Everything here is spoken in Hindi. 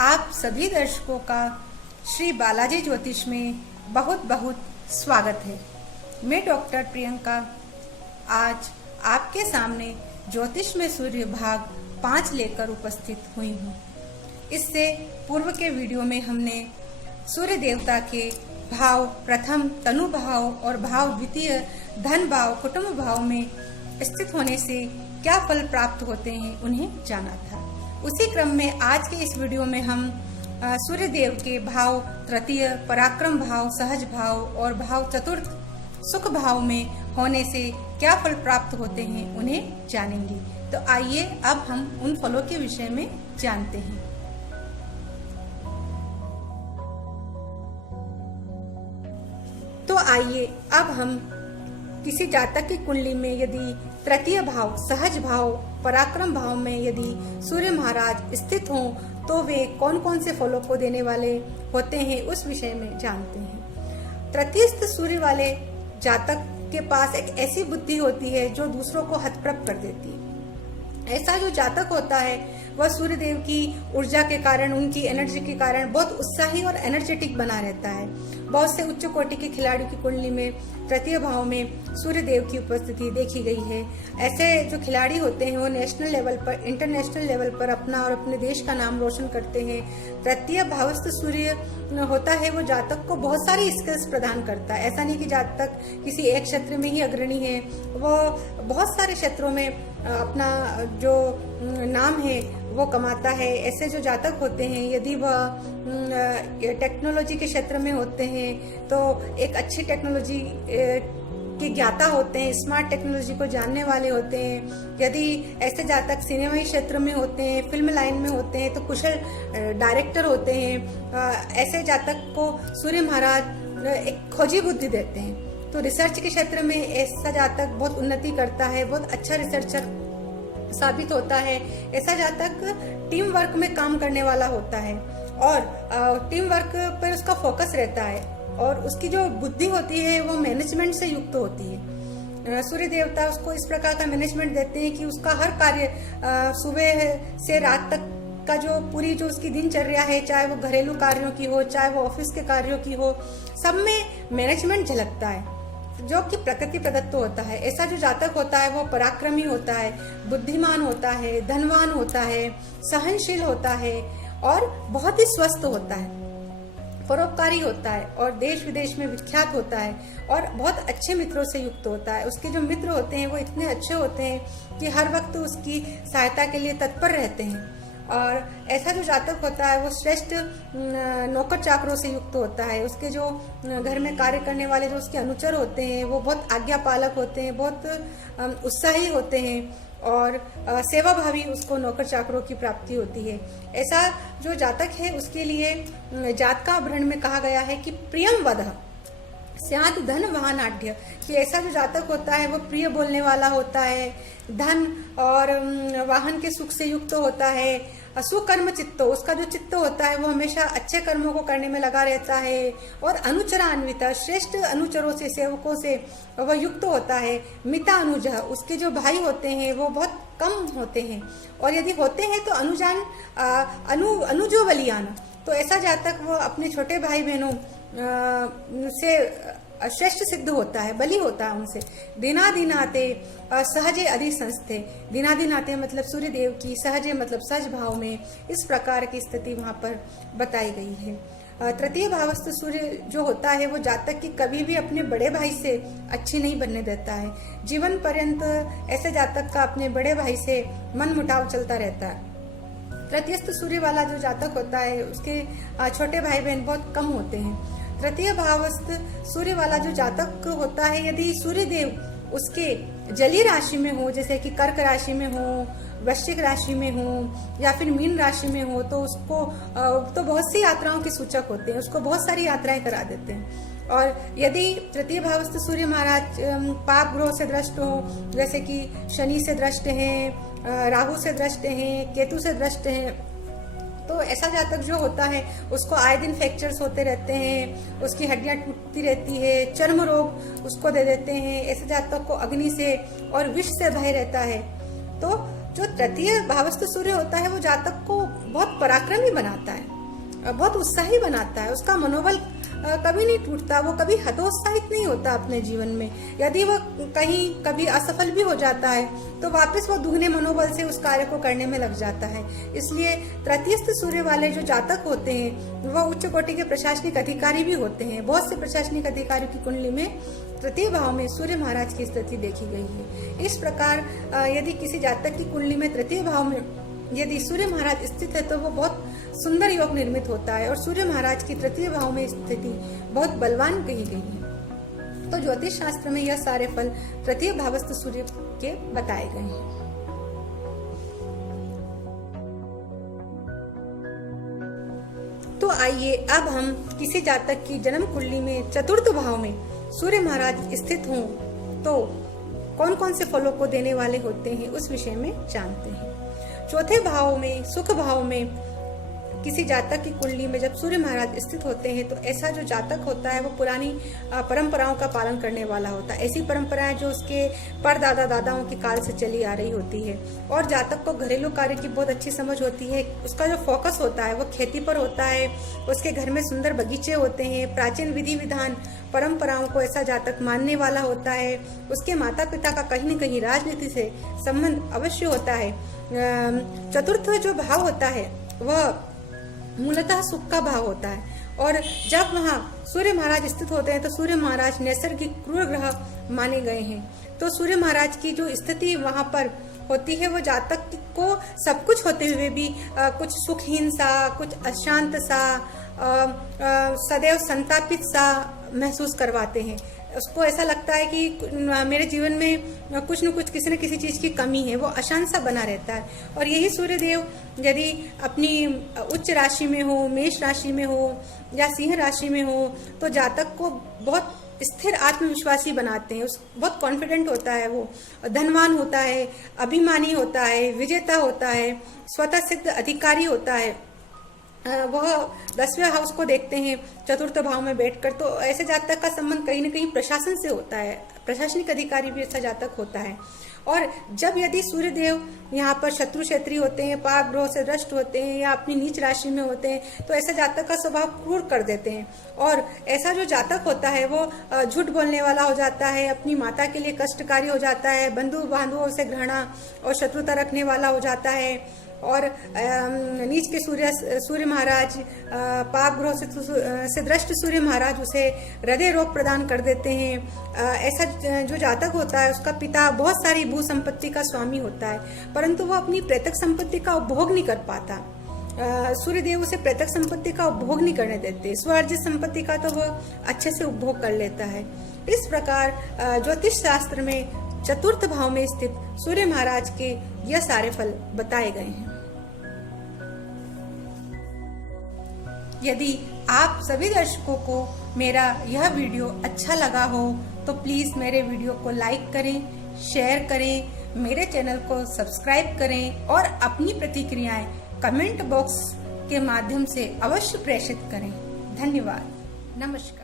आप सभी दर्शकों का श्री बालाजी ज्योतिष में बहुत बहुत स्वागत है। मैं डॉक्टर प्रियंका आज आपके सामने ज्योतिष में सूर्य भाग 5 लेकर उपस्थित हुई हूँ। इससे पूर्व के वीडियो में हमने सूर्य देवता के भाव प्रथम तनु भाव और भाव द्वितीय धन भाव कुटुंब भाव में स्थित होने से क्या फल प्राप्त होते हैं उन्हें जाना था। उसी क्रम में आज के इस वीडियो में हम सूर्य देव के भाव तृतीय पराक्रम भाव सहज भाव और भाव चतुर्थ सुख भाव में होने से क्या फल प्राप्त होते हैं उन्हें जानेंगे। तो आइए अब हम उन फलों के विषय में जानते हैं। तो आइए अब हम किसी जातक की कुंडली में यदि तृतीय भाव सहज भाव पराक्रम भाव में यदि सूर्य महाराज स्थित हों तो वे कौन कौन से फलों को देने वाले होते हैं उस विषय में जानते हैं। तृतीयस्थ सूर्य वाले जातक के पास एक ऐसी बुद्धि होती है जो दूसरों को हतप्रभ कर देती है। ऐसा जो जातक होता है वह सूर्य देव की ऊर्जा के कारण उनकी एनर्जी के कारण बहुत उत्साही और एनर्जेटिक बना रहता है। बहुत से उच्च कोटि के खिलाड़ियों की कुंडली में तृतीय भाव में सूर्य देव की उपस्थिति देखी गई है। ऐसे जो खिलाड़ी होते हैं वो नेशनल लेवल पर इंटरनेशनल लेवल पर अपना और अपने देश का नाम रोशन करते हैं। तृतीय भावस्थ सूर्य होता है वो जातक को बहुत सारी स्किल्स प्रदान करता है। ऐसा नहीं कि जातक किसी एक क्षेत्र में ही अग्रणी है, वो बहुत सारे क्षेत्रों में अपना जो नाम है वो कमाता है। ऐसे जो जातक होते हैं यदि वह टेक्नोलॉजी के क्षेत्र में होते हैं तो एक अच्छी टेक्नोलॉजी के ज्ञाता होते हैं, स्मार्ट टेक्नोलॉजी को जानने वाले होते हैं। यदि ऐसे जातक सिनेमाई क्षेत्र में होते हैं, फिल्म लाइन में होते हैं तो कुशल डायरेक्टर होते हैं। ऐसे जातक को सूर्य महाराज एक खोजी बुद्धि देते हैं। तो रिसर्च के क्षेत्र में ऐसा जातक बहुत उन्नति करता है, बहुत अच्छा रिसर्चर साबित होता है। ऐसा जातक टीम वर्क में काम करने वाला होता है और टीम वर्क पर उसका फोकस रहता है और उसकी जो बुद्धि होती है वो मैनेजमेंट से युक्त होती है। सूर्य देवता उसको इस प्रकार का मैनेजमेंट देते हैं कि उसका हर कार्य सुबह से रात तक का जो पूरी जो उसकी दिनचर्या है, चाहे वो घरेलू कार्यों की हो चाहे वो ऑफिस के कार्यों की हो, सब में मैनेजमेंट झलकता है जो कि प्रकृति प्रदत्त होता है। ऐसा जो जातक होता है वो पराक्रमी होता है, बुद्धिमान होता है, धनवान होता है, सहनशील होता है और बहुत ही स्वस्थ होता है, परोपकारी होता है और देश विदेश में विख्यात होता है और बहुत अच्छे मित्रों से युक्त होता है। उसके जो मित्र होते हैं वो इतने अच्छे होते हैं कि हर वक्त उसकी सहायता के लिए तत्पर रहते हैं। और ऐसा जो जातक होता है वो श्रेष्ठ नौकर चाकरों से युक्त होता है। उसके जो घर में कार्य करने वाले जो उसके अनुचर होते हैं वो बहुत आज्ञा पालक होते हैं, बहुत उत्साही होते हैं और सेवा भावी उसको नौकर चाकरों की प्राप्ति होती है। ऐसा जो जातक है उसके लिए जातका आभरण में कहा गया है कि प्रियम वदः स्यात् धन वाहनाढ्य, कि ऐसा जो जातक होता है वो प्रिय बोलने वाला होता है, धन और वाहन के सुख से युक्त होता है, सुकर्म चित्तो, उसका जो चित्त होता है वो हमेशा अच्छे कर्मों को करने में लगा रहता है और अनुचरान्विता, श्रेष्ठ अनुचरों से सेवकों से वह युक्त होता है। मिता अनुज, उसके जो भाई होते हैं वो बहुत कम होते हैं और यदि होते हैं तो अनुजो बलियान, तो ऐसा जातक वो अपने छोटे भाई बहनों से श्रेष्ठ सिद्ध होता है, बली होता है उनसे। दिनादिनाते सहजे अधिसंस्थे, दिनादिनाते मतलब सूर्य देव की, सहजे मतलब सहज भाव में, इस प्रकार की स्थिति वहां पर बताई गई है। तृतीय भावस्थ सूर्य जो होता है वो जातक की कभी भी अपने बड़े भाई से अच्छी नहीं बनने देता है। जीवन पर्यंत ऐसे जातक का अपने बड़े भाई से मन मुटाव चलता रहता है। तृतीयस्थ सूर्य वाला जो जातक होता है उसके छोटे भाई बहन बहुत कम होते हैं। तृतीय भावस्थ सूर्य वाला जो जातक होता है यदि सूर्य देव उसके जलीय राशि में हो, जैसे कि कर्क राशि में हो, वृश्चिक राशि में हो या फिर मीन राशि में हो, तो उसको तो बहुत सी यात्राओं के सूचक होते हैं, उसको बहुत सारी यात्राएं करा देते हैं। और यदि तृतीय भावस्थ सूर्य महाराज पाप ग्रह से दृष्ट हो, जैसे कि शनि से दृष्ट हैं, राहु से दृष्ट हैं, केतु से दृष्ट हैं, तो ऐसा जातक जो होता है उसको आए दिन फ्रैक्चर्स होते रहते हैं, उसकी हड्डियां टूटती रहती है, चर्म रोग उसको दे देते हैं। ऐसे जातक को अग्नि से और विष से भय रहता है। तो जो तृतीय भावस्थ सूर्य होता है वो जातक को बहुत पराक्रमी बनाता है, बहुत उत्साही बनाता है। उसका मनोबल कभी नहीं टूटता, वो कभी हतोत्साहित नहीं होता अपने जीवन में। यदि वो कहीं कभी असफल भी हो जाता है तो वापस वो दुगने मनोबल से उस कार्य को करने में लग जाता है। इसलिए तृतीयस्थ सूर्य वाले जो जातक होते हैं वह उच्च कोटि के प्रशासनिक अधिकारी भी होते हैं। बहुत से प्रशासनिक अधिकारियों की कुंडली में तृतीय भाव में सूर्य महाराज की स्थिति देखी गई है। इस प्रकार यदि किसी जातक की कुंडली में तृतीय भाव में यदि सूर्य महाराज स्थित है तो वो बहुत सुंदर योग निर्मित होता है और सूर्य महाराज की तृतीय भाव में स्थिति बहुत बलवान कही गई है। तो ज्योतिष शास्त्र में यह सारे फल तृतीय भावस्थ सूर्य के बताए गए हैं। तो आइए अब हम किसी जातक की जन्म कुंडली में चतुर्थ भाव में सूर्य महाराज स्थित हों तो कौन कौन से फलों को देने वाले होते हैं उस विषय में जानते हैं। चौथे भाव में सुख भाव में किसी जातक की कुंडली में जब सूर्य महाराज स्थित होते हैं तो ऐसा जो जातक होता है वो पुरानी परंपराओं का पालन करने वाला होता है। ऐसी परंपराएं जो उसके परदादा दादाओं के काल से चली आ रही होती है। और जातक को घरेलू कार्य की बहुत अच्छी समझ होती है। उसका जो फोकस होता है वो खेती पर होता है। उसके घर में सुंदर बगीचे होते हैं। प्राचीन विधि विधान परंपराओं को ऐसा जातक मानने वाला होता है। उसके माता पिता का कहीं न कहीं राजनीति से संबंध अवश्य होता है। चतुर्थ जो भाव होता है वह मूलतः सुख का भाव होता है। और जब वहाँ सूर्य महाराज स्थित होते हैं तो सूर्य महाराज नैसर्गिक क्रूर ग्रह माने गए हैं। तो सूर्य महाराज की जो स्थिति वहाँ पर होती है वो जातक को सब कुछ होते हुए भी कुछ सुखहीन सा, कुछ अशांत सा, सदैव संतापित सा महसूस करवाते हैं। उसको ऐसा लगता है कि मेरे जीवन में कुछ न कुछ किसी न किसी चीज की कमी है, वो अशांत सा बना रहता है। और यही सूर्य देव यदि अपनी उच्च राशि में हो, मेष राशि में हो या सिंह राशि में हो तो जातक को बहुत स्थिर आत्मविश्वासी बनाते हैं। बहुत कॉन्फिडेंट होता है, वो धनवान होता है, अभिमानी होता है, विजेता होता है, स्वतः सिद्ध अधिकारी होता है। वह 10वें हाउस को देखते हैं चतुर्थ भाव में बैठकर। तो ऐसे जातक का संबंध कहीं न कहीं प्रशासन से होता है। प्रशासनिक अधिकारी भी ऐसा जातक होता है। और जब यदि सूर्यदेव यहाँ पर शत्रु क्षेत्री होते हैं, पाप ग्रह से दृष्ट होते हैं या अपनी नीच राशि में होते हैं तो ऐसा जातक का स्वभाव क्रूर कर देते हैं। और ऐसा जो जातक होता है वो झूठ बोलने वाला हो जाता है, अपनी माता के लिए कष्टकारी हो जाता है, बंधु बांधवों से घृणा और शत्रुता रखने वाला हो जाता है। और नीच के सूर्य महाराज, पाप ग्रह से दृष्ट सूर्य महाराज उसे हृदय रोग प्रदान कर देते हैं। ऐसा जो जातक होता है उसका पिता बहुत सारी भू संपत्ति का स्वामी होता है परंतु वो अपनी प्रत्यक्ष संपत्ति का उपभोग नहीं कर पाता। सूर्यदेव उसे प्रत्यक्ष संपत्ति का उपभोग नहीं करने देते। स्वार्जित संपत्ति का तो वह अच्छे से उपभोग कर लेता है। इस प्रकार ज्योतिष शास्त्र में चतुर्थ भाव में स्थित सूर्य महाराज के यह सारे फल बताए गए हैं। यदि आप सभी दर्शकों को मेरा यह वीडियो अच्छा लगा हो तो प्लीज मेरे वीडियो को लाइक करें, शेयर करें, मेरे चैनल को सब्सक्राइब करें और अपनी प्रतिक्रियाएं कमेंट बॉक्स के माध्यम से अवश्य प्रेषित करें। धन्यवाद। नमस्कार।